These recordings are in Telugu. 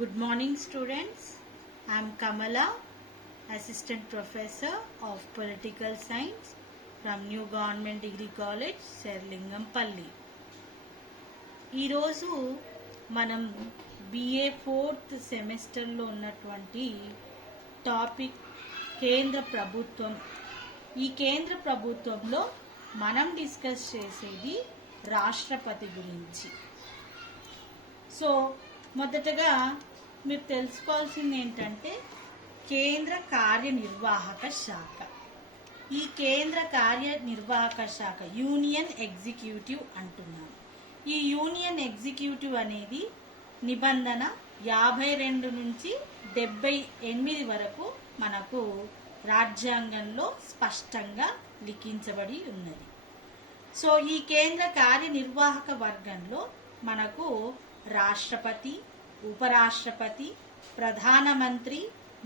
Good morning, students. I am Kamala, Assistant Professor of Political Science from New Government Degree College, Serlingampalli. ఈరోజు మనం BA 4th సెమిస్టర్లో ఉన్నటువంటి టాపిక్ కేంద్ర ప్రభుత్వం. ఈ కేంద్ర ప్రభుత్వంలో మనం డిస్కస్ చేసేది రాష్ట్రపతి గురించి. సో మొదటగా మీరు తెలుసుకోవాల్సింది ఏంటంటే కేంద్ర కార్యనిర్వాహక శాఖ. ఈ కేంద్ర కార్యనిర్వాహక శాఖ యూనియన్ ఎగ్జిక్యూటివ్ అంటున్నాం. ఈ యూనియన్ ఎగ్జిక్యూటివ్ అనేది నిబంధన 52 నుంచి 78 వరకు మనకు రాజ్యాంగంలో స్పష్టంగా లిఖించబడి ఉన్నది. సో ఈ కేంద్ర కార్యనిర్వాహక వర్గంలో మనకు రాష్ట్రపతి, ఉపరాష్ట్రపతి, ప్రధానమంత్రి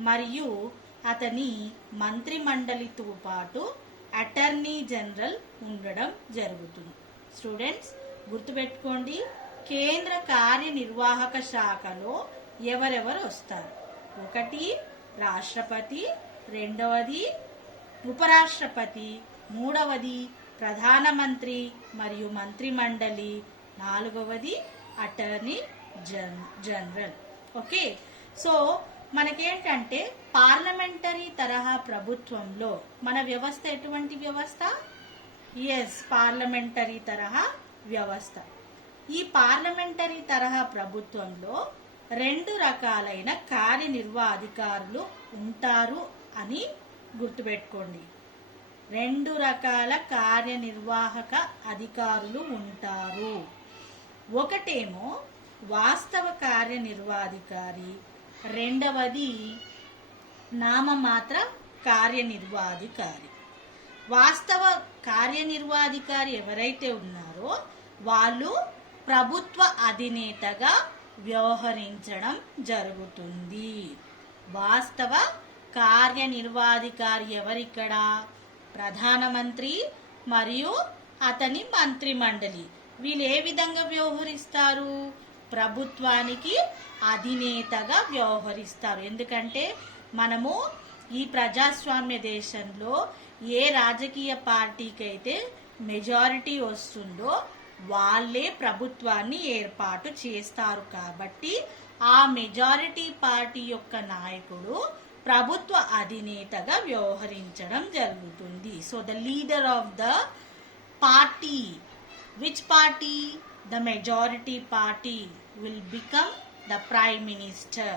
మరియు అతని మంత్రిమండలితో పాటు అటార్నీ జనరల్ ఉండడం జరుగుతుంది. స్టూడెంట్స్ గుర్తుపెట్టుకోండి, కేంద్ర కార్యనిర్వాహక శాఖలో ఎవరెవరు వస్తారు? ఒకటి రాష్ట్రపతి, రెండవది ఉపరాష్ట్రపతి, మూడవది ప్రధానమంత్రి మరియు మంత్రిమండలి, నాలుగవది అటార్నీ జనరల్. ఓకే, సో మనకేంటంటే పార్లమెంటరీ తరహా ప్రభుత్వంలో మన వ్యవస్థ ఎటువంటి వ్యవస్థ? పార్లమెంటరీ తరహా వ్యవస్థ. ఈ పార్లమెంటరీ తరహా ప్రభుత్వంలో 2 రకాలైన కార్యనిర్వాహకాధికారులు ఉంటారు అని గుర్తుపెట్టుకోండి. 2 రకాల కార్యనిర్వాహక అధికారులు ఉంటారు. ఒకటేమో వాస్తవ కార్యనిర్వాధికారి, రెండవది నామమాత్ర కార్యనిర్వాధికారి. వాస్తవ కార్యనిర్వాధికారి ఎవరైతే ఉన్నారో వాళ్ళు ప్రభుత్వ అధినేతగా వ్యవహరించడం జరుగుతుంది. వాస్తవ కార్యనిర్వాధికారి ఎవరిక్కడ? ప్రధానమంత్రి మరియు అతని మంత్రిమండలి. వీళ్ళు ఏ విధంగా వ్యవహరిస్తారు? ప్రభుత్వానికి అధినేతగా వ్యవహరిస్తారు. ఎందుకంటే మనము ఈ ప్రజాస్వామ్య దేశంలో ఏ రాజకీయ పార్టీకి అయితే మెజారిటీ వస్తుందో వాళ్ళే ప్రభుత్వాన్ని ఏర్పాటు చేస్తారు. కాబట్టి ఆ మెజారిటీ పార్టీ యొక్క నాయకుడు ప్రభుత్వ అధినేతగా వ్యవహరించడం జరుగుతుంది. So the leader of the party, which party? The majority party will become the prime minister.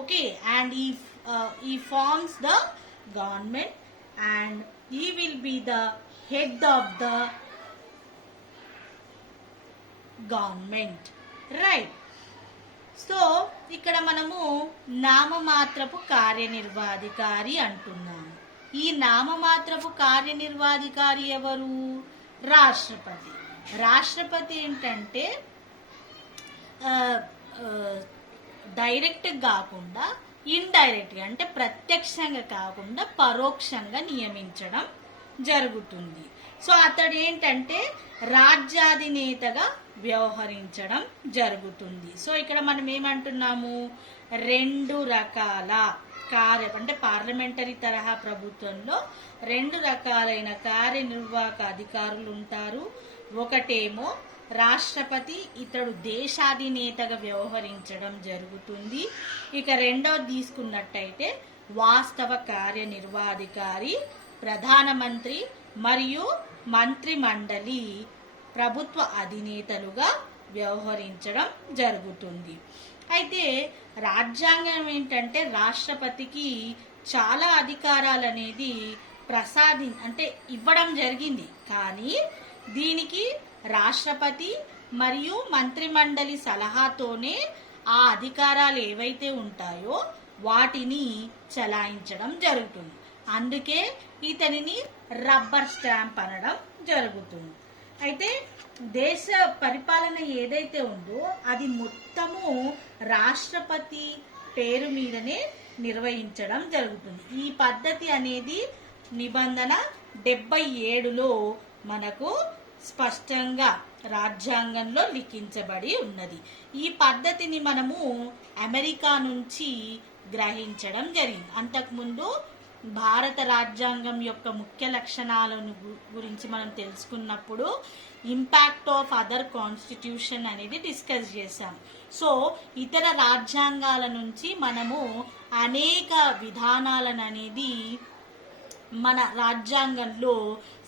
Okay, and he forms the government and he will be the head of the government, right? So ఇక్కడ మనము నామమాత్రపు కార్యనిర్వాధికారి అంటున్నాము. ఈ నామమాత్రపు కార్యనిర్వాధికారి ఎవరు? రాష్ట్రపతి. రాష్ట్రపతి ఏంటంటే డైరెక్ట్ కాకుండా ఇండైరెక్ట్గా, అంటే ప్రత్యక్షంగా కాకుండా పరోక్షంగా నియమించడం జరుగుతుంది. సో అతడు ఏంటంటే రాజ్యాధినేతగా వ్యవహరించడం జరుగుతుంది. సో ఇక్కడ మనం ఏమంటున్నాము? 2 రకాల అంటే పార్లమెంటరీ తరహా ప్రభుత్వంలో 2 రకాలైన కార్యనిర్వాహక అధికారులు ఉంటారు. ఒకటేమో రాష్ట్రపతి, ఇతడు దేశాధినేతగా వ్యవహరించడం జరుగుతుంది. ఇక రెండవది తీసుకున్నట్టయితే వాస్తవ కార్యనిర్వాధికారి, ప్రధానమంత్రి మరియు మంత్రిమండలి ప్రభుత్వ అధినేతలుగా వ్యవహరించడం జరుగుతుంది. అయితే రాజ్యాంగం ఏంటంటే రాష్ట్రపతికి చాలా అధికారాలు అనేది అంటే ఇవ్వడం జరిగింది. కానీ దీనికి రాష్ట్రపతి మరియు మంత్రిమండలి సలహాతోనే ఆ అధికారాలు ఏవైతే ఉంటాయో వాటిని చలాయించడం జరుగుతుంది. అందుకే ఇతనిని రబ్బర్ స్టాంప్ అనడం జరుగుతుంది. అయితే దేశ పరిపాలన ఏదైతే ఉందో అది మొత్తము రాష్ట్రపతి పేరు మీదనే నిర్వహించడం జరుగుతుంది. ఈ పద్ధతి అనేది నిబంధన 77లో మనకు స్పష్టంగా రాజ్యాంగంలో లిఖించబడి ఉన్నది. ఈ పద్ధతిని మనము అమెరికా నుంచి గ్రహించడం జరిగింది. అంతకుముందు భారత రాజ్యాంగం యొక్క ముఖ్య లక్షణాలను గురించి మనం తెలుసుకున్నప్పుడు ఇంపాక్ట్ ఆఫ్ అదర్ కాన్స్టిట్యూషన్ అనేది డిస్కస్ చేశాం. సో ఇతర రాజ్యాంగాల నుంచి మనము అనేక విధానాలను అనేది మన రాజ్యాంగంలో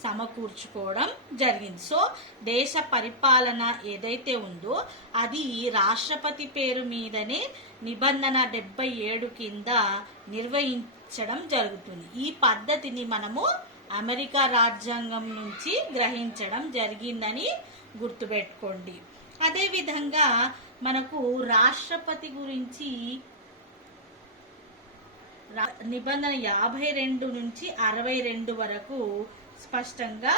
సమకూర్చుకోవడం జరిగింది. సో దేశ పరిపాలన ఏదైతే ఉందో అది రాష్ట్రపతి పేరు మీదనే నిబంధన 77 కింద నిర్వహించడం జరుగుతుంది. ఈ పద్ధతిని మనము అమెరికా రాజ్యాంగం నుంచి గ్రహించడం జరిగిందని గుర్తుపెట్టుకోండి. అదేవిధంగా మనకు రాష్ట్రపతి గురించి నిబంధన 52 నుంచి 62 వరకు స్పష్టంగా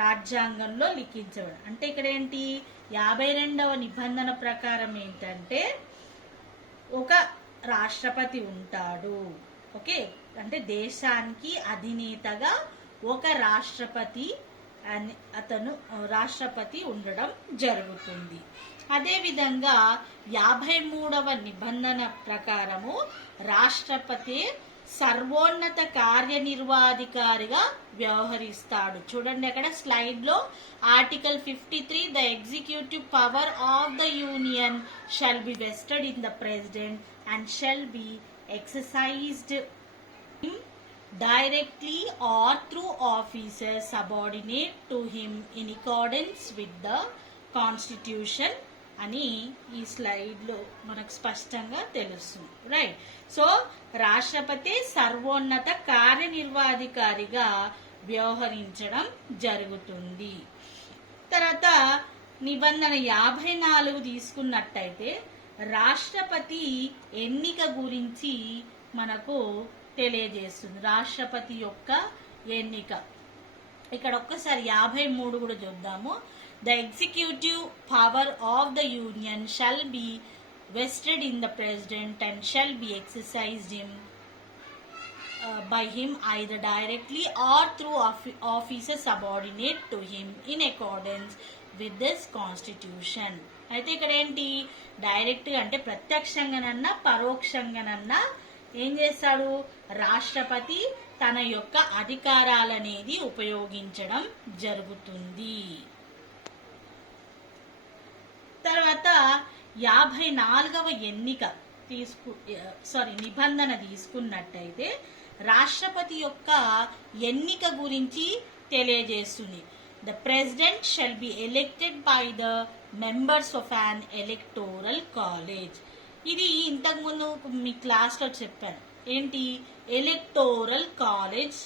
రాజ్యాంగంలో లిఖించబడి, అంటే ఇక్కడ ఏంటి 52వ నిబంధన ప్రకారం ఏంటంటే ఒక రాష్ట్రపతి ఉంటాడు. ఓకే, అంటే దేశానికి అధినేతగా ఒక రాష్ట్రపతి అని రాష్ట్రపతి ఉండడం జరుగుతుంది. అదేవిధంగా 53వ నిబంధన ప్రకారము రాష్ట్రపతి సర్వోన్నత కార్యనిర్వాధికారిగా వ్యవహరిస్తాడు. చూడండి అక్కడ స్లైడ్ లో article 53 the executive power of the union shall be vested in the president and shall be exercised directly or through officers subordinate to him in accordance with the constitution అని ఈ స్లైడ్ లో మనకు స్పష్టంగా తెలుస్తుంది. రైట్, సో రాష్ట్రపతి సర్వోన్నత కార్యనిర్వాధికారిగా వ్యవహరించడం జరుగుతుంది. తర్వాత నిబంధన 54 తీసుకున్నట్టయితే రాష్ట్రపతి ఎన్నిక గురించి మనకు తెలియజేస్తుంది. రాష్ట్రపతి యొక్క ఎన్నిక ఇక్కడ ఒక్కసారి 53 కూడా చూద్దాము. The executive power of the union shall be vested in the president and shall be exercised by him either directly or through officers subordinate to him in accordance with this constitution. అయితే ఇక్కడ ఏంటి డైరెక్ట్ గా అంటే ప్రత్యక్షంగానన్నా పరోక్షంగానన్నా ఏం చేస్తాడు రాష్ట్రపతి తన యొక్క అధికారాలనేది ఉపయోగించడం జరుగుతుంది. తర్వాత 54వ నిబంధన తీసుకున్నట్టయితే రాష్ట్రపతి యొక్క ఎన్నిక గురించి తెలియజేస్తుంది. The president shall be elected by the members of an electoral college. ఇది ఇంతకుముందు మీ క్లాస్లో చెప్పాను. ఏంటి ఎలెక్టోరల్ కాలేజ్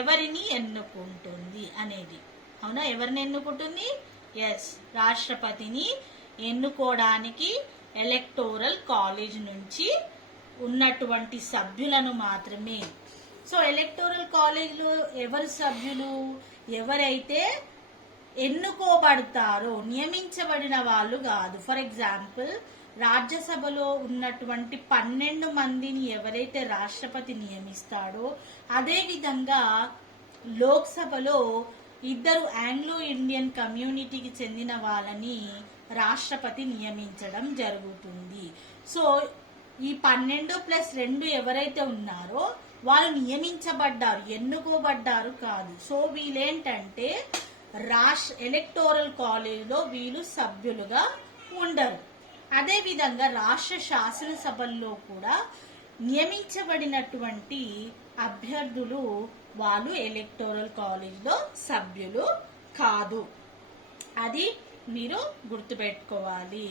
ఎవరిని ఎన్నుకుంటుంది అనేది. అవునా, ఎవరిని ఎన్నుకుంటుంది? ఎస్, రాష్ట్రపతిని ఎన్నుకోవడానికి ఎలెక్టోరల్ కాలేజ్ నుంచి ఉన్నటువంటి సభ్యులను మాత్రమే. సో ఎలెక్టోరల్ కాలేజ్లో ఎవరు సభ్యులు? ఎవరైతే ఎన్నుకోబడతారో, నియమించబడిన వాళ్ళు కాదు. ఫర్ ఎగ్జాంపుల్ రాజ్యసభలో ఉన్నటువంటి 12 మందిని ఎవరైతే రాష్ట్రపతి నియమిస్తాడో, అదే విధంగా లోక్సభలో 2 ఆంగ్లో ఇండియన్ కమ్యూనిటీకి చెందిన వాళ్ళని రాష్ట్రపతి నియమించడం జరుగుతుంది. సో ఈ 12+2 ఎవరైతే ఉన్నారో వాళ్ళు నియమించబడ్డారు, ఎన్నుకోబడ్డారు కాదు. సో వీళ్ళేంటంటే ఎలెక్టోరల్ కాలేజ్లో వీళ్ళు సభ్యులుగా ఉండరు. అదేవిధంగా రాష్ట్ర శాసనసభల్లో కూడా నియమించబడినటువంటి అభ్యర్థులు వాళ్ళు ఎలెక్టోరల్ కాలేజ్లో సభ్యులు కాదు. అది మీరు గుర్తుపెట్టుకోవాలి.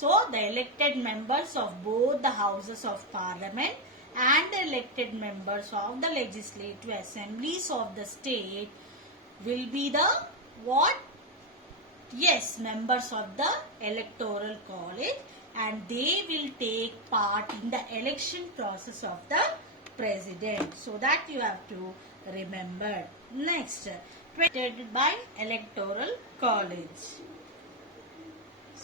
So the elected members of both the houses of parliament and the elected members of the legislative assemblies of the state will be the what? Yes, members of the electoral college, and they will take part in the election process of the president. So that you have to remember. Next, created by electoral college.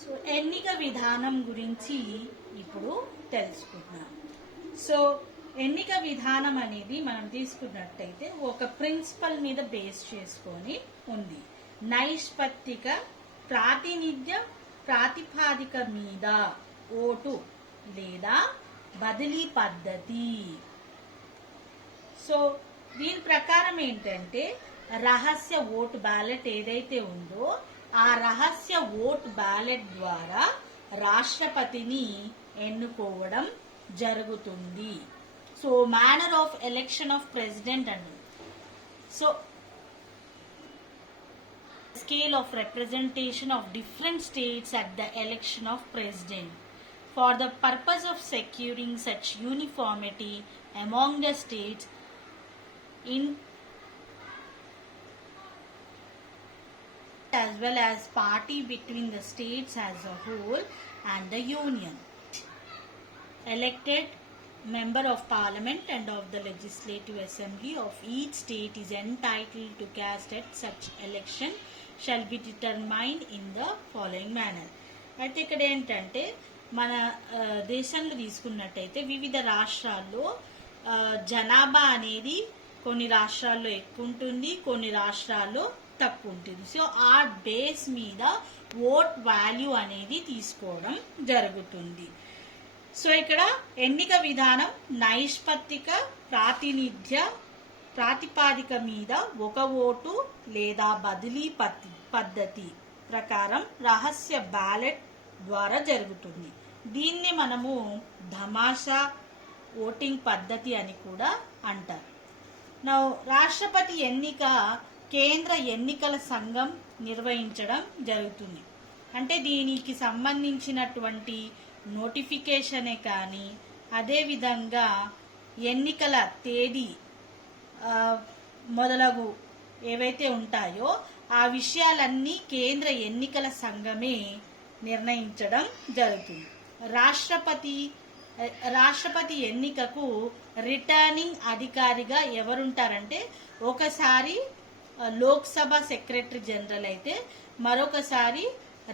So ఎన్నిక విధానం గురించి ఇప్పుడు తెలుసుకుందాం. సో ఎన్నిక విధానం అనేది మనం తీసుకున్నట్టయితే ఒక ప్రిన్సిపల్ మీద బేస్ చేసుకొని ఉంది. నైష్పత్తిక ప్రాతినిధ్య ప్రాతిపాదిక మీద ఓటు లేదా బదిలీ పద్ధతి. సో దీని ప్రకారం ఏంటంటే రహస్య ఓటు బ్యాలెట్ ఏదైతే ఉందో ఆ రహస్య ఓటు బ్యాలెట్ ద్వారా రాష్ట్రపతిని ఎన్నుకోవడం జరుగుతుంది. So manner of election of president అండి. So scale of representation of different states at the election of president for the purpose of securing such uniformity among the states in as well as party between the states as a whole and the union. Elected member of parliament and of the legislative assembly of each state is entitled to cast at such election shall be determined in the following manner. అయితే ఇక్కడ ఏంటంటే మన దేశంలో తీసుకున్నట్టయితే వివిధ రాష్ట్రాల్లో జనాభా అనేది కొన్ని రాష్ట్రాల్లో ఎక్కువ ఉంటుంది, కొన్ని రాష్ట్రాల్లో తక్కువ ఉంటుంది. సో ఆ బేస్ మీద ఓట్ వాల్యూ అనేది తీసుకోవడం జరుగుతుంది. సో ఇక్కడ ఎన్నిక విధానం నైష్పత్తిక ప్రాతినిధ్య ప్రాతిపాదిక మీద ఒక ఓటు లేదా బదిలీ పద్ధతి ప్రకారం రహస్య బ్యాలెట్ ద్వారా జరుగుతుంది. దీన్ని మనము ధమాషా ఓటింగ్ పద్ధతి అని కూడా అంటారు. నా రాష్ట్రపతి ఎన్నిక కేంద్ర ఎన్నికల సంఘం నిర్వహించడం జరుగుతుంది. అంటే దీనికి సంబంధించినటువంటి నోటిఫికేషనే కానీ అదేవిధంగా ఎన్నికల తేదీ మొదలగు ఏవైతే ఉంటాయో ఆ విషయాలన్నీ కేంద్ర ఎన్నికల సంఘమే నిర్ణయించడం జరుగుతుంది. రాష్ట్రపతి ఎన్నికకు రిటర్నింగ్ అధికారిగా ఎవరుంటారంటే ఒకసారి లోక్సభ సెక్రటరీ జనరల్ అయితే మరొకసారి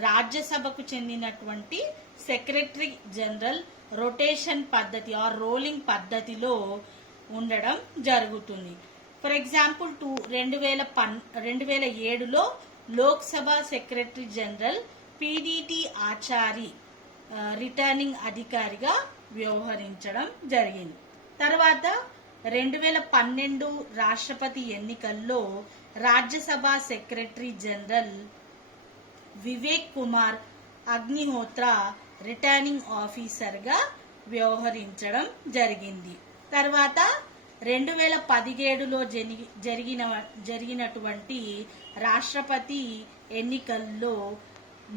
రాజ్యసభకు చెందినటువంటి సెక్రటరీ జనరల్ రొటేషన్ పద్ధతి ఆర్ రోలింగ్ పద్ధతిలో ఉండడం జరుగుతుంది. ఫర్ ఎగ్జాంపుల్ 2007లో Lok Sabha secretary general PDT Achari returning అధికారిగా వ్యవహరించడం జరిగింది. తర్వాత 2012 రాష్ట్రపతి ఎన్నికల్లో Rajya Sabha secretary general Vivek Kumar Agnihotra returning ఆఫీసర్గా వ్యవహరించడం జరిగింది. తర్వాత 2017లో జరిగినటువంటి రాష్ట్రపతి ఎన్నికల్లో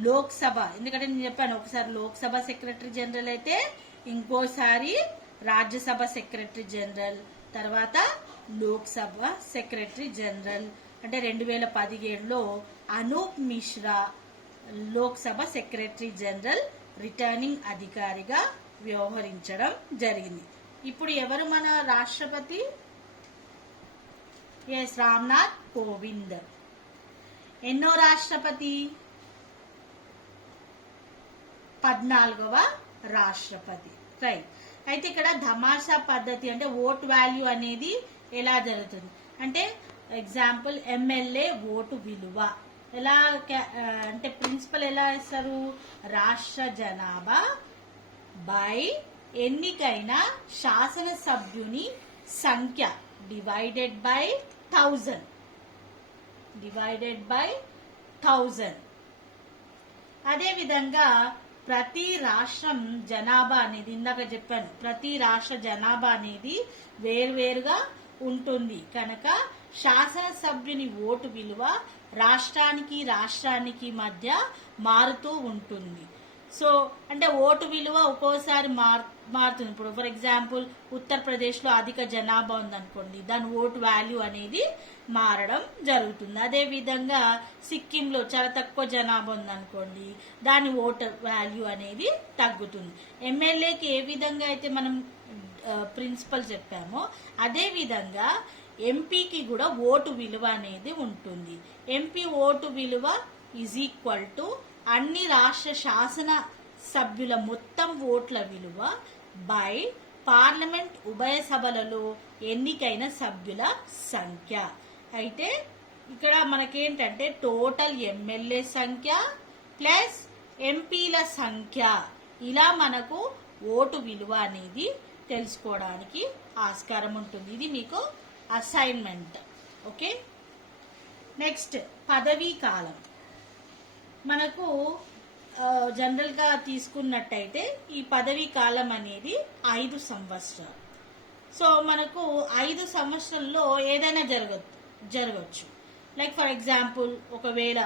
లోక్సభ, ఎందుకంటే నేను చెప్పాను ఒకసారి లోక్సభ సెక్రటరీ జనరల్ అయితే ఇంకోసారి రాజ్యసభ సెక్రటరీ జనరల్, తర్వాత లోక్సభ సెక్రటరీ జనరల్. అంటే 2017లో Anoop Mishra Lok Sabha secretary general returning అధికారిగా వ్యవహరించడం జరిగింది. ఇప్పుడు ఎవరు మన రాష్ట్రపతి? ఎస్, రామ్నాథ్ కోవింద్. ఎన్నో రాష్ట్రపతి? 14వ రాష్ట్రపతి. రైట్. అయితే ఇక్కడ ధమాషా పద్ధతి అంటే ఓట్ వాల్యూ అనేది ఎలా జరుగుతుంది అంటే ఎగ్జాంపుల్ ఎమ్మెల్యే ఓటు విలువ ఎలా అంటే ప్రిన్సిపల్ ఎలా ఇస్తారు? రాష్ట్ర జనాభా బై ఎన్నికైన శాసనసభ్యుని సంఖ్య డివైడెడ్ బై 1000. అదేవిధంగా ప్రతి రాష్ట్రం జనాభా అనేది ఇందాక చెప్పాను, ప్రతి రాష్ట్ర జనాభా అనేది వేరువేరుగా ఉంటుంది కనుక శాసనసభ్యుని ఓటు విలువ రాష్ట్రానికి మధ్య మారుతూ ఉంటుంది. సో అంటే ఓటు విలువ ఒక్కోసారి మారుతుంది. ఇప్పుడు ఫర్ ఎగ్జాంపుల్ ఉత్తరప్రదేశ్లో అధిక జనాభా ఉందనుకోండి, దాని ఓటు వాల్యూ అనేది మారడం జరుగుతుంది. అదేవిధంగా సిక్కింలో చాలా తక్కువ జనాభా ఉందనుకోండి, దాని ఓటు వాల్యూ అనేది తగ్గుతుంది. ఎమ్మెల్యేకి ఏ విధంగా అయితే మనం ప్రిన్సిపల్ చెప్పామో అదేవిధంగా ఎంపీకి కూడా ఓటు విలువ అనేది ఉంటుంది. ఎంపీ ఓటు విలువ ఈజ్ ఈక్వల్ టు అన్ని రాష్ట్ర శాసన సభ్యుల మొత్తం ఓట్ల విలువ బై పార్లమెంట్ ఉభయ సభలలో ఎన్నికైన సభ్యుల సంఖ్య. అయితే ఇక్కడ మనకేంటంటే టోటల్ ఎమ్మెల్యే సంఖ్య ప్లస్ ఎంపీల సంఖ్య, ఇలా మనకు ఓటు విలువ అనేది తెలుసుకోవడానికి ఆస్కారం ఉంటుంది. ఇది మీకు అసైన్మెంట్. ఓకే, నెక్స్ట్ పదవీ కాలం. మనకు జనరల్గా తీసుకున్నట్టయితే ఈ పదవీ కాలం అనేది 5 సంవత్సరాలు. సో మనకు 5 సంవత్సరాల్లో ఏదైనా జరగచ్చు. లైక్ ఫర్ ఎగ్జాంపుల్, ఒకవేళ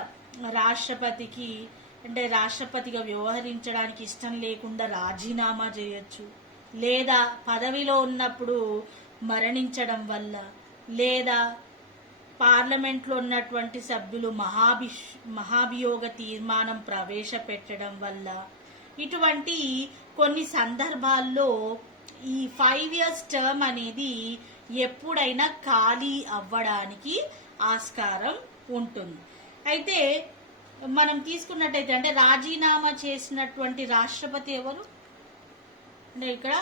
రాష్ట్రపతికి అంటే రాష్ట్రపతిగా వ్యవహరించడానికి ఇష్టం లేకుండా రాజీనామా చేయొచ్చు, లేదా పదవిలో ఉన్నప్పుడు మరణించడం వల్ల, లేదా పార్లమెంట్లో ఉన్నటువంటి సభ్యులు మహాభియోగ తీర్మానం ప్రవేశపెట్టడం వల్ల, ఇటువంటి కొన్ని సందర్భాల్లో ఈ 5 years టర్మ్ అనేది ఎప్పుడైనా ఖాళీ అవ్వడానికి ఆస్కారం ఉంటుంది. అయితే మనం తీసుకున్నట్టయితే అంటే రాజీనామా చేసినటువంటి రాష్ట్రపతి ఎవరు అంటే ఇక్కడ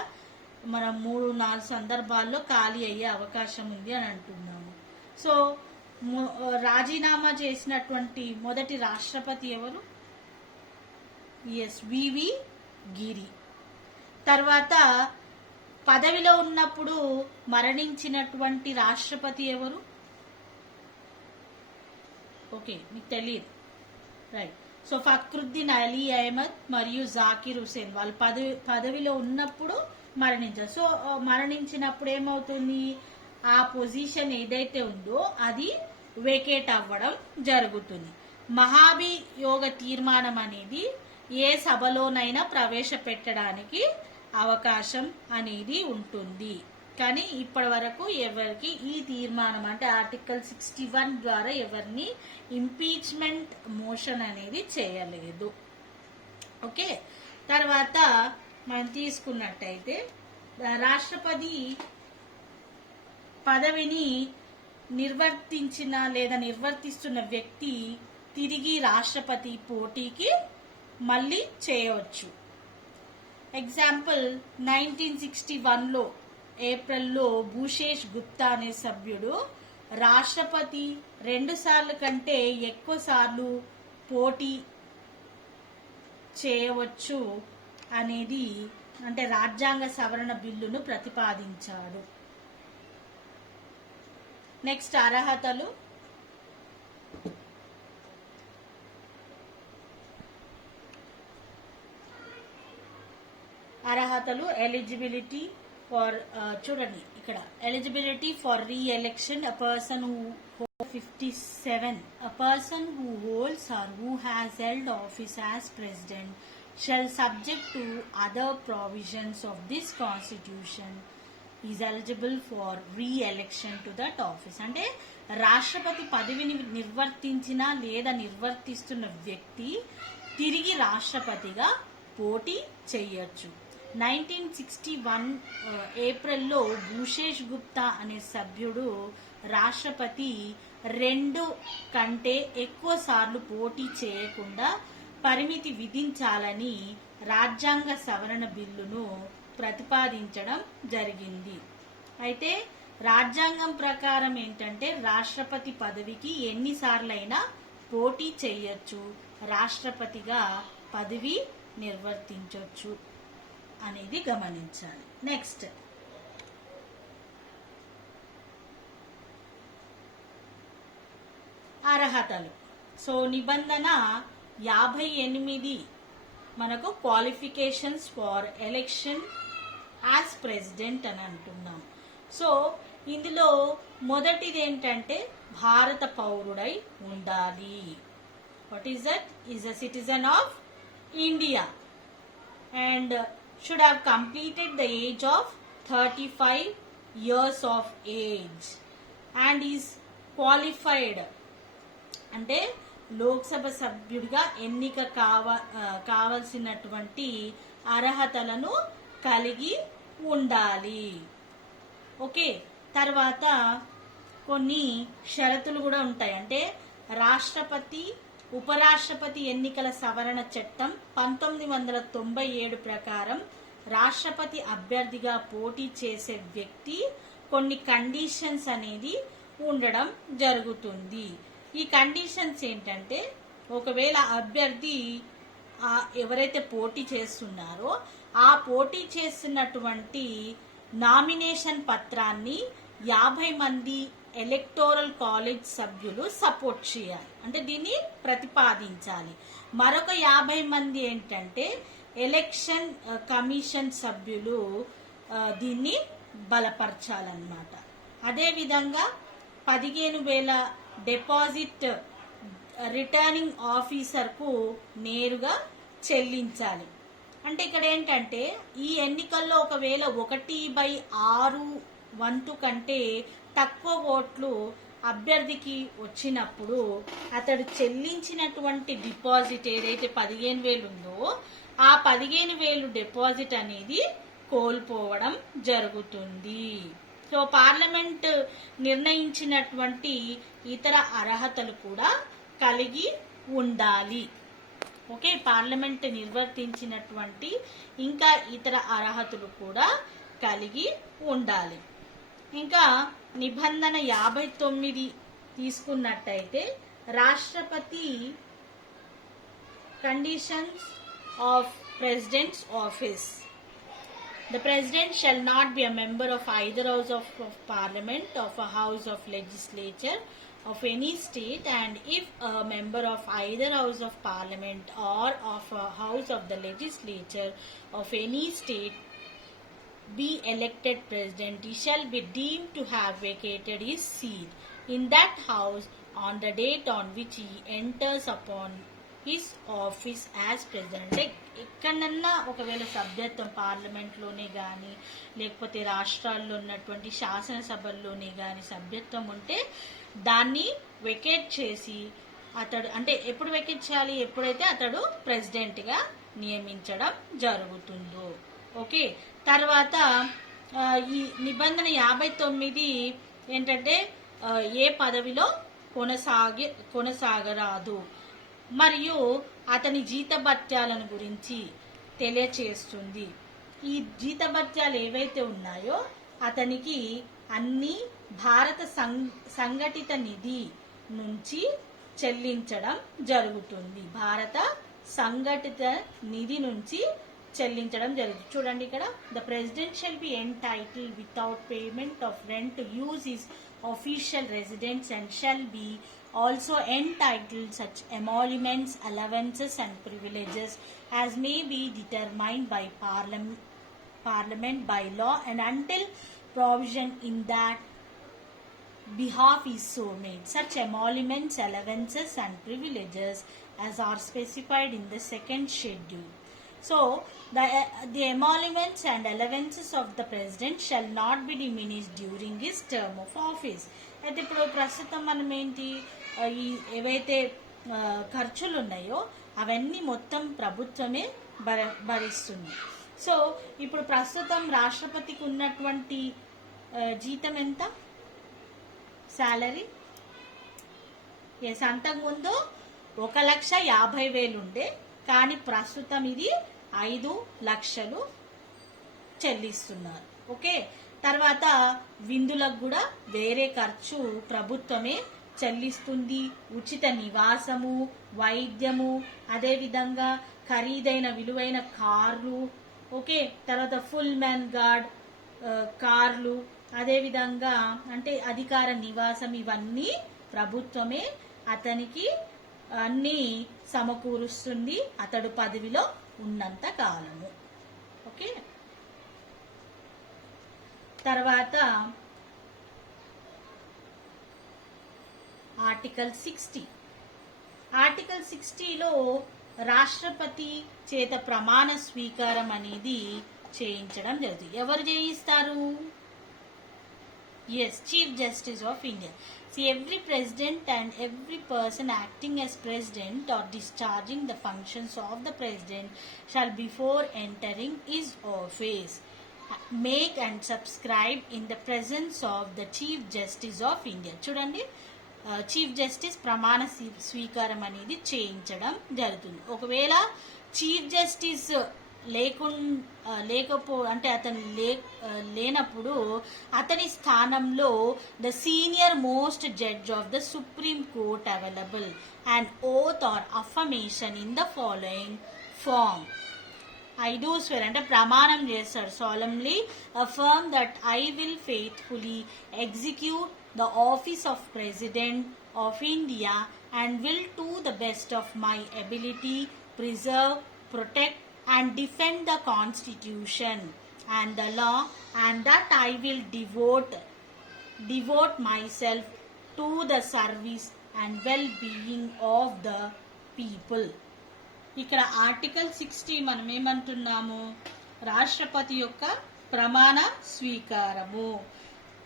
మనం 3-4 సందర్భాల్లో ఖాళీ అయ్యే అవకాశం ఉంది అని అంటున్నాము. సో రాజీనామా చేసినటువంటి మొదటి రాష్ట్రపతి ఎవరు? వివి గిరి. తర్వాత పదవిలో ఉన్నప్పుడు మరణించినటువంటి రాష్ట్రపతి ఎవరు? ఓకే, మీకు తెలియదు, రైట్. సో ఫక్రుద్దీన్ అలీ అహ్మద్ మరియు జాకిర్ హుసేన్ వాళ్ళు పదవిలో ఉన్నప్పుడు మరణించారు. సో మరణించినప్పుడు ఏమవుతుంది, ఆ పొజిషన్ ఏదైతే ఉందో అది వేకేట్ అవ్వడం జరుగుతుంది. మహాభియోగ తీర్మానం అనేది ఏ సభలోనైనా ప్రవేశపెట్టడానికి అవకాశం అనేది ఉంటుంది. కానీ ఇప్పటి వరకు ఎవరికి ఈ తీర్మానం అంటే ఆర్టికల్ 61 ద్వారా ఎవరిని ఇంపీచ్మెంట్ మోషన్ అనేది చేయలేదు. ఓకే, తర్వాత మనం తీసుకున్నట్టయితే రాష్ట్రపతి పదవిని నిర్వర్తించిన లేదా నిర్వర్తిస్తున్న వ్యక్తి తిరిగి రాష్ట్రపతి పోటీకి మళ్ళీ చేయవచ్చు. ఎగ్జాంపుల్ 1961లో ఏప్రిల్లో భూషేష్ గుప్తా అనే సభ్యుడు రాష్ట్రపతి 2 సార్లు కంటే ఎక్కువ సార్లు పోటీ చేయవచ్చు అనేది అంటే రాజ్యాంగ సవరణ బిల్లును ప్రతిపాదించాడు. నెక్స్ట్ అర్హతలు. ఎలిజిబిలిటీ ఫర్ చూడండి ఇక్కడ eligibility for re-election a person who holds 57 a person who holds or who has held office as president shall subject to other provisions of this constitution is eligible for re-election to that office. అంటే రాష్ట్రపతి పదవిని నిర్వర్తించిన లేదా నిర్వర్తిస్తున్న వ్యక్తి తిరిగి రాష్ట్రపతిగా పోటీ చేయొచ్చు. 1961 ఏప్రిల్లో భూషేష్ గుప్తా అనే సభ్యుడు రాష్ట్రపతి 2 కంటే ఎక్కువ సార్లు పోటీ చేయకుండా పరిమితి విధించాలని రాజ్యాంగ సవరణ బిల్లును ప్రతిపాదించడం జరిగింది. అయితే రాజ్యాంగం ప్రకారం ఏంటంటే రాష్ట్రపతి పదవికి ఎన్నిసార్లైనా పోటీ చేయొచ్చు, రాష్ట్రపతిగా పదవి నిర్వర్తించవచ్చు అనేది గమనించాలి. నెక్స్ట్ అర్హతలు. సో నిబంధన 58 మనకు qualifications for election as president అని అంటున్నాం. సో ఇందులో మొదటిది ఏంటంటే భారత పౌరుడై ఉండాలి. What is that? Is a citizen of India and should have completed the age of 35 years of age and is qualified అంటే లోక్సభ సభ్యుడిగా ఎన్నిక కావాల్సినటువంటి అర్హతలను కలిగి ఉండాలి. ఓకే, తర్వాత కొన్ని షరతులు కూడా ఉంటాయి. అంటే రాష్ట్రపతి ఉపరాష్ట్రపతి ఎన్నికల సవరణ చట్టం 1997 ప్రకారం రాష్ట్రపతి అభ్యర్థిగా పోటీ చేసే వ్యక్తి కొన్ని కండిషన్స్ అనేది ఉండడం జరుగుతుంది. ఈ కండిషన్స్ ఏంటంటే ఒకవేళ అభ్యర్థి ఎవరైతే పోటీ చేస్తున్నారో ఆ పోటీ చేస్తున్నటువంటి నామినేషన్ పత్రాన్ని 50 మంది ఎలక్టోరల్ కాలేజ్ సభ్యులు సపోర్ట్ చేయాలి, అంటే దీన్ని ప్రతిపాదించాలి. మరొక 50 మంది ఏంటంటే ఎలక్షన్ కమిషన్ సభ్యులు దీన్ని బలపరచాలన్నమాట. అదేవిధంగా 15,000 డిపాజిట్ రిటర్నింగ్ ఆఫీసర్కు నేరుగా చెల్లించాలి. అంటే ఇక్కడ ఏంటంటే ఈ ఎన్నికల్లో ఒకవేళ 1/6 వంతు కంటే తక్కువ ఓట్లు అభ్యర్థికి వచ్చినప్పుడు అతడు చెల్లించినటువంటి డిపాజిట్ ఏదైతే 15,000 ఉందో ఆ 15,000 డిపాజిట్ అనేది కోల్పోవడం జరుగుతుంది. సో పార్లమెంట్ నిర్ణయించినటువంటి ఇతర అర్హతలు కూడా కలిగి ఉండాలి. ఓకే, పార్లమెంట్ నిర్వర్తించినటువంటి ఇంకా ఇతర అర్హతలు కూడా కలిగి ఉండాలి. ఇంకా నిబంధన 59 తీసుకున్నట్టయితే రాష్ట్రపతి conditions of president's office. The president shall not be a member of either house of parliament, of a house of legislature of any state, and if a member of either house of parliament or of a house of the legislature of any state be elected president, he shall be deemed to have vacated his seat in that house on the date on which he enters upon his office as president. ఎక్కడన్నా ఒకవేళ సభ్యత్వం పార్లమెంట్లోనే కానీ లేకపోతే రాష్ట్రాల్లో ఉన్నటువంటి శాసనసభల్లోనే కానీ సభ్యత్వం ఉంటే దాన్ని వెకేట్ చేసి అతడు, అంటే ఎప్పుడు వెకేట్ చేయాలి, ఎప్పుడైతే అతడు ప్రెసిడెంట్గా నియమించడం జరుగుతుందో. ఓకే, తర్వాత ఈ నిబంధన 59 ఏంటంటే ఏ పదవిలో కొనసాగరాదు మరియు అతని జీతభత్యాలను గురించి తెలియచేస్తుంది. ఈ జీతభత్యాలు ఏవైతే ఉన్నాయో అతనికి అన్ని భారత సంఘటిత నిధి నుంచి చెల్లించడం జరుగుతుంది. భారత సంఘటిత నిధి నుంచి చెల్లించడం జరుగుతుంది. చూడండి ఇక్కడ, the president shall B entitled without payment of rent to use his official residence and shall be also entitled such emoluments, allowances and privileges as may be determined by parliament by law and until provision in that behalf is so made. Such emoluments, allowances and privileges as are specified in the second schedule. So, the emoluments and allowances of the president shall not be diminished during his term of office. అయితే ఇప్పుడు ప్రస్తుతం మనం ఏంటి, ఈ ఏవైతే ఖర్చులు ఉన్నాయో అవన్నీ మొత్తం ప్రభుత్వమే భరిస్తుంది. సో ఇప్పుడు ప్రస్తుతం రాష్ట్రపతికి ఉన్నటువంటి జీతం ఎంత, శాలరీ? ఎస్, అంతకుముందు 1,50,000 ఉండే, కానీ ప్రస్తుతం ఇది 5 లక్షలు చెల్లిస్తున్నారు. ఓకే, తర్వాత విందులకు కూడా వేరే ఖర్చు ప్రభుత్వమే చెల్లిస్తుంది. ఉచిత నివాసము, వైద్యము, అదేవిధంగా ఖరీదైన విలువైన కార్లు, ఓకే, తర్వాత ఫుల్ మ్యాన్ గార్డ్ కార్లు, అదేవిధంగా అంటే అధికార నివాసం, ఇవన్నీ ప్రభుత్వమే అతనికి అన్ని సమకూరుస్తుంది అతడు పదవిలో ఉన్నంత కాలము. ఓకే, తర్వాత ఆర్టికల్ 60లో రాష్ట్రపతి చేత ప్రమాణ స్వీకారం అనేది చేయించడం జరుగుతుంది. ఎవరు చేయిస్తారు? Yes, Chief Justice of India. See, every president and every person acting as president or discharging the functions of the president shall before entering his office make and subscribe in the presence of the Chief Justice of India. చూడండి, చీఫ్ జస్టిస్ ప్రమాణ స్వీకారం అనేది చేయించడం జరుగుతుంది. ఒకవేళ చీఫ్ జస్టిస్ అంటే అతను లేనప్పుడు అతని స్థానంలో the senior most judge of the Supreme Court available and oath or affirmation in the following form. I do swear అంటే ప్రమాణం చేస్తాడు. Solemnly affirm that I will faithfully execute the office of president of India and will to the best of my ability preserve, protect and defend the constitution and the law, and that I will devote myself to the service and well-being of the people. ఇక్కడ ఆర్టికల్ 60 మనం ఏమంటున్నాము, రాష్ట్రపతి యొక్క ప్రమాణ స్వీకారము.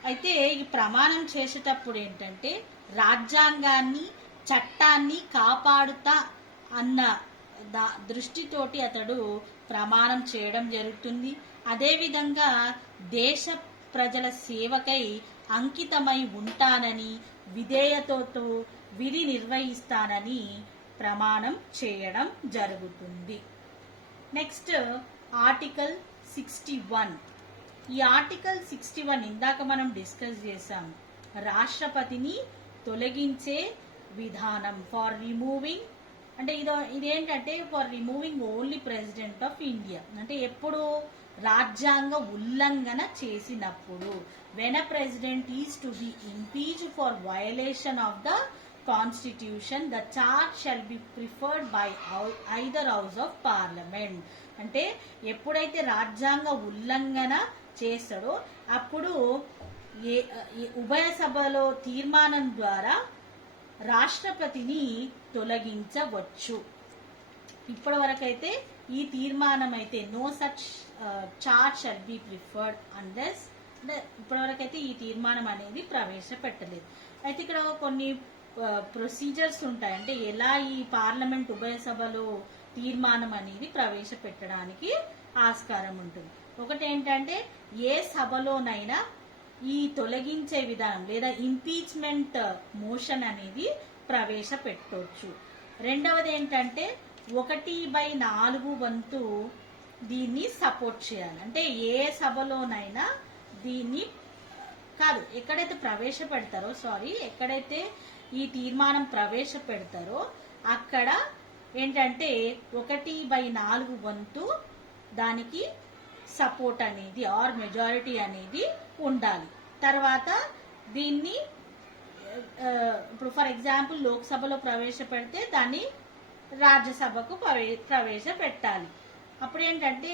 అయితే ఈ ప్రమాణం చేసేటప్పుడు ఏంటంటే రాజ్యాంగాన్ని చట్టాన్ని కాపాడుతా అన్న దృష్టితోటి అతడు ప్రమాణం చేయడం జరుగుతుంది. అదేవిధంగా దేశ ప్రజల సేవకై అంకితమై ఉంటానని విధేయతతో విధి నిర్వహిస్తానని ప్రమాణం చేయడం జరుగుతుంది. Next article 61. ఈ ఆర్టికల్ 61 ఇందాక మనం డిస్కస్ చేసాం. రాష్ట్రపతిని తొలగించే విధానం ఫార్ రిమూవింగ్ అంటే ఇదేంటంటే for removing only president of India. అంటే ఎప్పుడు రాజ్యాంగ ఉల్లంఘన చేసినప్పుడు, when a president is to be impeached for violation of the constitution the charge shall be preferred by either house of parliament. అంటే ఎప్పుడైతే రాజ్యాంగ ఉల్లంఘన చేస్తాడో అప్పుడు ఉభయ సభలో తీర్మానం ద్వారా రాష్ట్రపతిని తొలగించవచ్చు. ఇప్పటి వరకైతే ఈ తీర్మానం అయితే no such charge shall be preferred unless, ఇప్పటి వరకైతే ఈ తీర్మానం అనేది ప్రవేశపెట్టలేదు. అయితే ఇక్కడ కొన్ని ప్రొసీజర్స్ ఉంటాయి. అంటే ఎలా ఈ పార్లమెంట్ ఉభయ సభలో తీర్మానం అనేది ప్రవేశపెట్టడానికి ఆస్కారం ఉంటుంది. ఒకటి ఏంటంటే ఏ సభలోనైనా ఈ తొలగించే విధానం లేదా ఇంపీచ్మెంట్ మోషన్ అనేది ప్రవేశపెట్టవచ్చు. రెండవది ఏంటంటే 1/4 వంతు దీన్ని సపోర్ట్ చేయాలి. అంటే ఏ సభలోనైనా దీన్ని కాదు, ఎక్కడైతే ఈ తీర్మానం ప్రవేశపెడతారో అక్కడ ఏంటంటే 1/4 వంతు దానికి సపోర్ట్ అనేది ఆర్ మెజారిటీ అనేది ఉండాలి. తర్వాత దీన్ని ఇప్పుడు ఫర్ ఎగ్జాంపుల్ లోక్సభలో ప్రవేశపెడితే దాన్ని రాజ్యసభకు ప్రవేశపెట్టాలి. అప్పుడు ఏంటంటే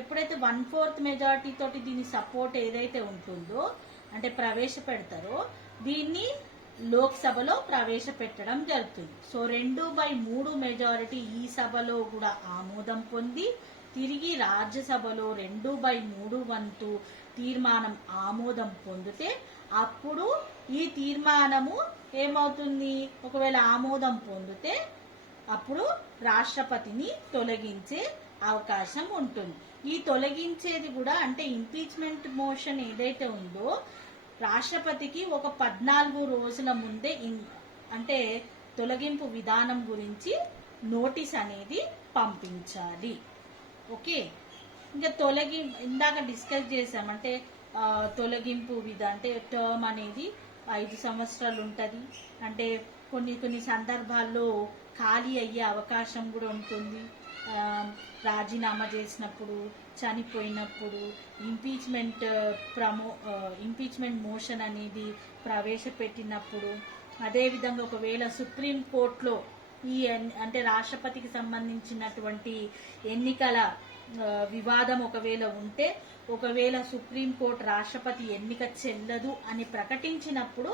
ఎప్పుడైతే 1/4 మెజారిటీ తోటి దీని సపోర్ట్ ఏదైతే ఉంటుందో అంటే ప్రవేశపెడతారో దీన్ని లోక్సభలో ప్రవేశపెట్టడం జరుగుతుంది. సో 2/3 మెజారిటీ ఈ సభలో కూడా ఆమోదం పొంది తిరిగి రాజ్యసభలో 2/3 వంతు తీర్మానం ఆమోదం పొందితే అప్పుడు ఈ తీర్మానము ఏమవుతుంది, ఒకవేళ ఆమోదం పొందితే అప్పుడు రాష్ట్రపతిని తొలగించే అవకాశం ఉంటుంది. ఈ తొలగించేది కూడా అంటే ఇంపీచ్మెంట్ మోషన్ ఏదైతే ఉందో రాష్ట్రపతికి ఒక 14 రోజుల ముందే అంటే తొలగింపు విధానం గురించి నోటీస్ అనేది పంపించాలి. ఓకే, ఇంకా ఇందాక డిస్కస్ చేసామంటే తొలగింపు అంటే టర్మ్ అనేది 5 సంవత్సరాలు ఉంటుంది. అంటే కొన్ని సందర్భాల్లో ఖాళీ అయ్యే అవకాశం కూడా ఉంటుంది. రాజీనామా చేసినప్పుడు, చనిపోయినప్పుడు, ఇంపీచ్మెంట్ మోషన్ అనేది ప్రవేశపెట్టినప్పుడు, అదేవిధంగా ఒకవేళ సుప్రీం కోర్టులో అంటే రాష్ట్రపతికి సంబంధించినటువంటి ఎన్నికల వివాదం ఒకవేళ ఉంటే, ఒకవేళ సుప్రీంకోర్టు రాష్ట్రపతి ఎన్నిక చెల్లదు అని ప్రకటించినప్పుడు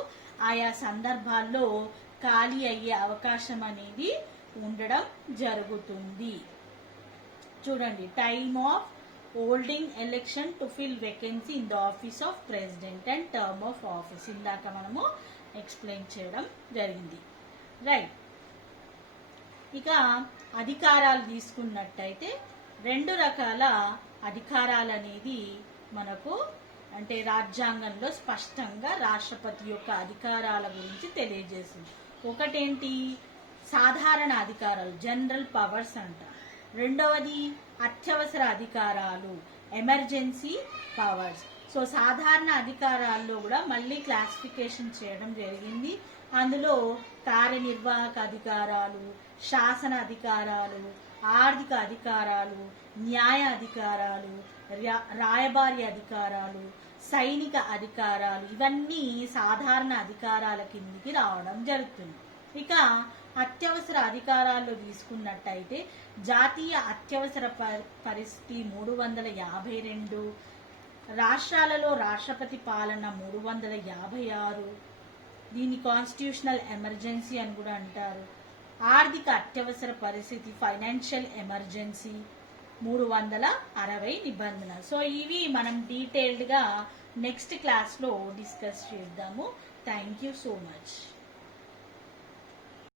ఆయా సందర్భాల్లో ఖాళీ అయ్యే అవకాశం అనేది ఉండడం జరుగుతుంది. చూడండి, time of holding election to fill vacancy in the office of president and term of office ఇందాక మనము ఎక్స్ప్లెయిన్ చేయడం జరిగింది. రైట్, ఇక అధికారాలు తీసుకున్నట్టయితే 2 రకాల అధికారాలు అనేది మనకు అంటే రాజ్యాంగంలో స్పష్టంగా రాష్ట్రపతి యొక్క అధికారాల గురించి తెలియజేస్తుంది. ఒకటేంటి, సాధారణ అధికారాలు, జనరల్ పవర్స్ అంట. రెండవది అత్యవసర అధికారాలు, ఎమర్జెన్సీ పవర్స్. సో సాధారణ అధికారాల్లో కూడా మళ్ళీ క్లాసిఫికేషన్ చేయడం జరిగింది. అందులో కార్యనిర్వాహక అధికారాలు, శాసన అధికారాలు, ఆర్థిక అధికారాలు, న్యాయ అధికారాలు, రాయబారి అధికారాలు, సైనిక అధికారాలు, ఇవన్నీ సాధారణ అధికారాల కిందికి రావడం జరుగుతుంది. ఇక అత్యవసర అధికారాల్లో తీసుకున్నట్టయితే జాతీయ అత్యవసర పరిస్థితి 352, రాష్ట్రాలలో రాష్ట్రపతి పాలన 356, దీన్ని కాన్స్టిట్యూషనల్ ఎమర్జెన్సీ అని కూడా అంటారు. ఆర్థిక అత్యవసర పరిస్థితి, ఫైనాన్షియల్ ఎమర్జెన్సీ 360 నిబంధన. సో ఇవి మనం డీటెయిల్డ్గా నెక్స్ట్ క్లాస్లో డిస్కస్ చేద్దాము. Thank you so much.